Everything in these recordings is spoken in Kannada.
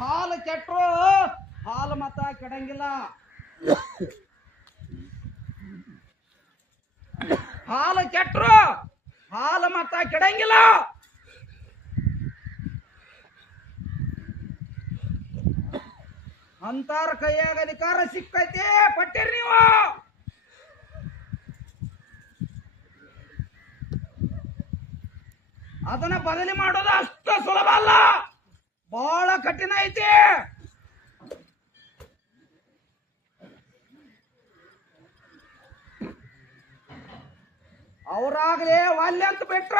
ಹಾಲು ಕೆಟ್ಟರು ಹಾಲು ಮತ ಕೆಡಂಗಿಲ್ಲ. ಹಾಲು ಕೆಟ್ಟರು ಹಾಲು ಮತ ಕೆಡಂಗಿಲ್ಲ. ಅಂತಾರ ಕೈಯಾಗ ಅಧಿಕಾರ ಸಿಕ್ಕೈತೆ, ಪಟ್ಟಿರಿ ನೀವು. ಅದನ್ನ ಬದಲಿ ಮಾಡೋದು ಅಷ್ಟು ಸುಲಭ ಅಲ್ಲ. ಬಹಳ ಕಠಿಣ ಐತಿ. ಅವರಾಗಲೇ ವಾಲ್ಯ ಅಂತ ಬಿಟ್ರ.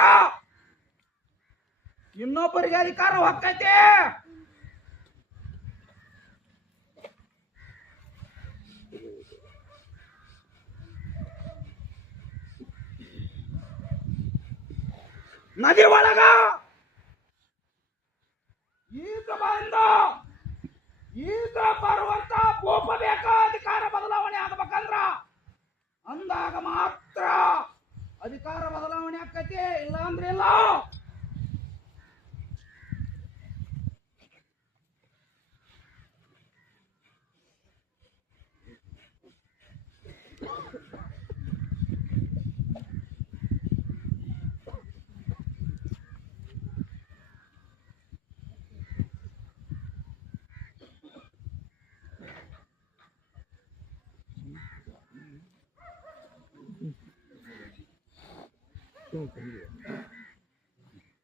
ಇನ್ನೊಬ್ಬರಿಗೆ ಅಧಿಕಾರ ಹೊಕ್ಕೈತಿ. ನದಿ ಒಳಗ. ಈತ ಬಂದ ಈತ ಬರುವಂತ ಕೋಪ ಬೇಕ ಅಧಿಕಾರ ಬದಲಾವಣೆ ಆಗ್ಬೇಕಂದ್ರ ಅಂದಾಗ ಮಾತ್ರ ಅಧಿಕಾರ ಬದಲಾವಣೆ ಆಕತಿ ಇಲ್ಲ ಅಂದ್ರೆ ಇಲ್ಲ.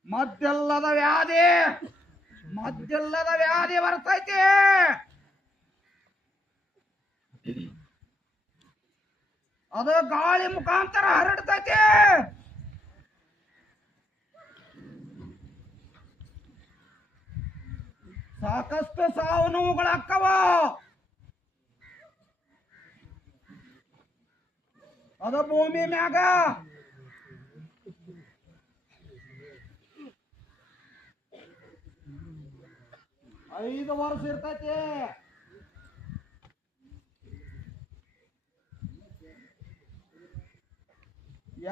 ಮದ್ದೆಲ್ಲದ ವ್ಯಾಧಿ ಮದ್ದೆಲ್ಲದ ವ್ಯಾಧಿ ಬರ್ತೈತಿ. ಅದು ಗಾಳಿ ಮುಖಾಂತರ ಹರಡ್ತೈತಿ. ಸಾಕಷ್ಟು ಸಾವು ನೋವುಗಳಾಕ್ಕವ ಅದು ಭೂಮಿ ಮ್ಯಾಗ ಐದು ವರ್ಷ ಇರ್ತೈತಿ.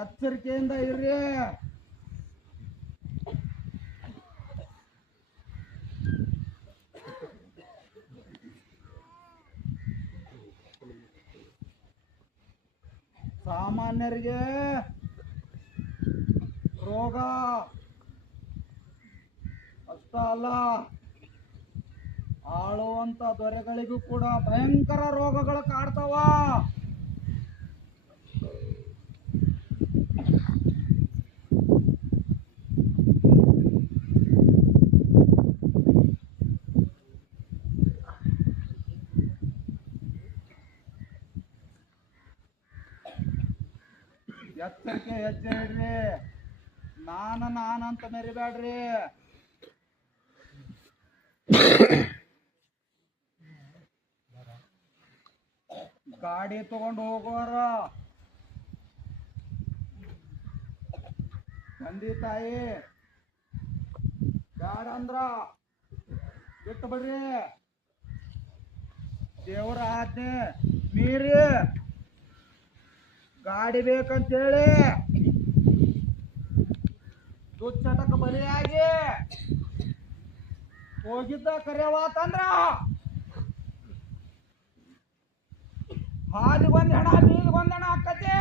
ಎಚ್ಚರಿಕೆಯಿಂದ ಇರ್ರಿ. ಸಾಮಾನ್ಯರಿಗೆ ರೋಗ ಅಷ್ಟ ಅಲ್ಲ. ಆಳುವಂತ ದೊರೆಗಳಿಗೂ ಕೂಡ ಭಯಂಕರ ರೋಗಗಳು ಕಾಡ್ತಾವ. ಎಚ್ಚರಿಕೆ ಹೆಜ್ಜೆ ಇಡ್ರಿ. ನಾನ ನಾನಂತ ಮೆರಿಬೇಡ್ರಿ ಗಾಡಿ ತಗೊಂಡು ಹೋಗೋರ. ತಂದೆ ತಾಯಿ ಬ್ಯಾಡ ಅಂದ್ರ ಬಿಟ್ಟು ಬಿಡ್ರಿ. ದೇವ್ರ ಆಜ್ಞೆ ಮೀರಿ ಗಾಡಿ ಬೇಕಂತೇಳಿ ದುಚ್ಚಟಕ್ಕೆ ಬಲಿಯಾಗಿ ಹೋಗಿದ್ದ ಕರೆಯವಾತಂದ್ರ ಹಾಲಿಗೊಂದ್ ಹೆಣ ಬೀದಿಗೊಂದ್ ಹಣ ಆಕ್ಕತಿ